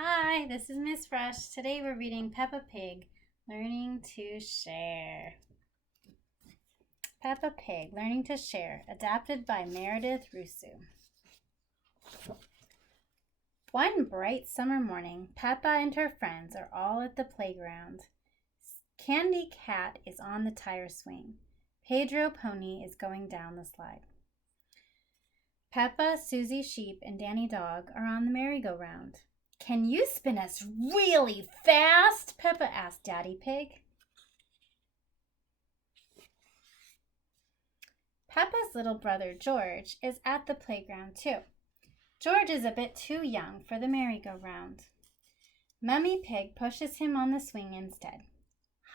Hi, this is Miss Rush. Today we're reading Peppa Pig, Learning to Share. Peppa Pig, Learning to Share, adapted by Meredith Rusu. One bright summer morning, Peppa and her friends are all at the playground. Candy Cat is on the tire swing. Pedro Pony is going down the slide. Peppa, Susie Sheep, and Danny Dog are on the merry-go-round. Can you spin us really fast? Peppa asked Daddy Pig. Peppa's little brother George is at the playground too. George is a bit too young for the merry-go-round. Mummy Pig pushes him on the swing instead.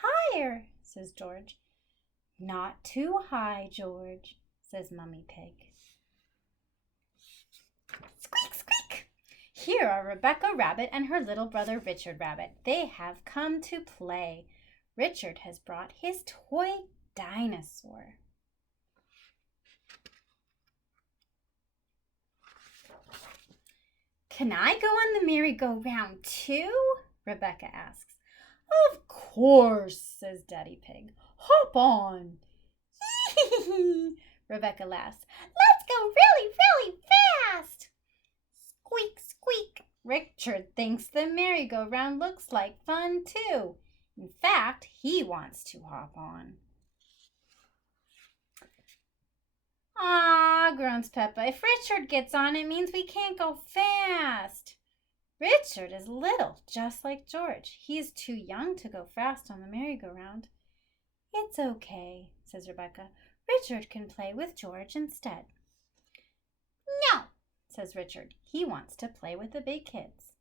Higher, says George. Not too high, George, says Mummy Pig. Squeak, squeak! Here are Rebecca Rabbit and her little brother Richard Rabbit. They have come to play. Richard has brought his toy dinosaur. Can I go on the merry-go-round too? Rebecca asks. Of course, says Daddy Pig. Hop on. Rebecca laughs. Let's go really, really fast. Squeak, squeak. Richard thinks the merry-go-round looks like fun too. In fact, he wants to hop on. Ah, groans Peppa. If Richard gets on, it means we can't go fast. Richard is little, just like George. He is too young to go fast on the merry-go-round. It's okay, says Rebecca. Richard can play with George instead. No, says Richard. He wants to play with the big kids.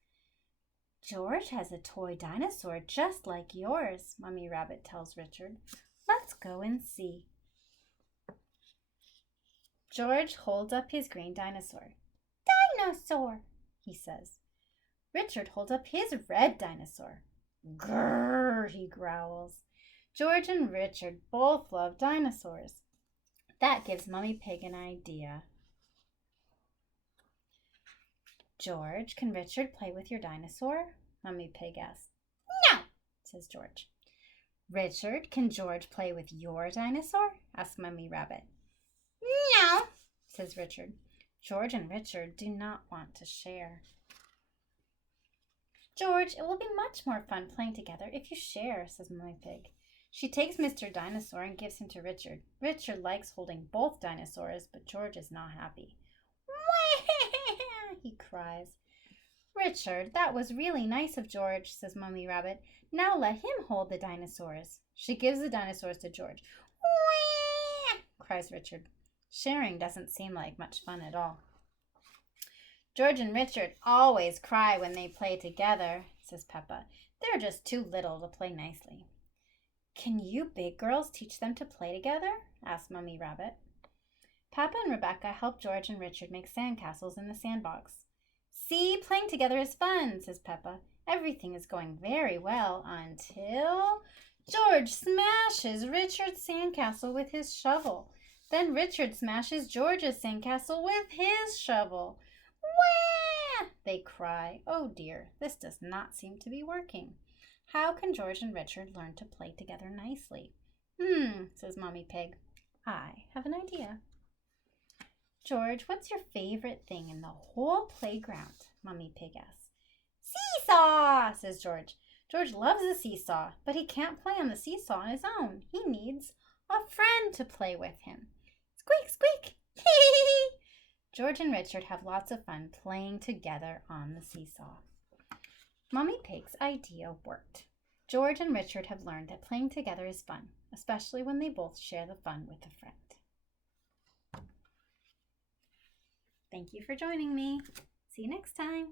George has a toy dinosaur just like yours, Mummy Rabbit tells Richard. Let's go and see. George holds up his green dinosaur. Dinosaur, he says. Richard holds up his red dinosaur. Grrr, he growls. George and Richard both love dinosaurs. That gives Mummy Pig an idea. George, can Richard play with your dinosaur? Mummy Pig asks. No, says George. Richard, can George play with your dinosaur? Asks Mummy Rabbit. No, says Richard. George and Richard do not want to share. George, it will be much more fun playing together if you share, says Mummy Pig. She takes Mr. Dinosaur and gives him to Richard. Richard likes holding both dinosaurs, but George is not happy. Wah! He cries. Richard, that was really nice of George, says Mummy Rabbit. Now let him hold the dinosaurs. She gives the dinosaurs to George. Wah! Cries Richard. Sharing doesn't seem like much fun at all. George and Richard always cry when they play together, says Peppa. They're just too little to play nicely. Can you big girls teach them to play together? Asked Mummy Rabbit. Peppa and Rebecca help George and Richard make sandcastles in the sandbox. See, playing together is fun, says Peppa. Everything is going very well until George smashes Richard's sandcastle with his shovel. Then Richard smashes George's sandcastle with his shovel. Wah! They cry. Oh dear, this does not seem to be working. How can George and Richard learn to play together nicely? Says Mommy Pig. I have an idea. George, what's your favorite thing in the whole playground? Mommy Pig asks. Seesaw, says George. George loves the seesaw, but he can't play on the seesaw on his own. He needs a friend to play with him. Squeak, squeak. George and Richard have lots of fun playing together on the seesaw. Mommy Pig's idea worked. George and Richard have learned that playing together is fun, especially when they both share the fun with a friend. Thank you for joining me. See you next time.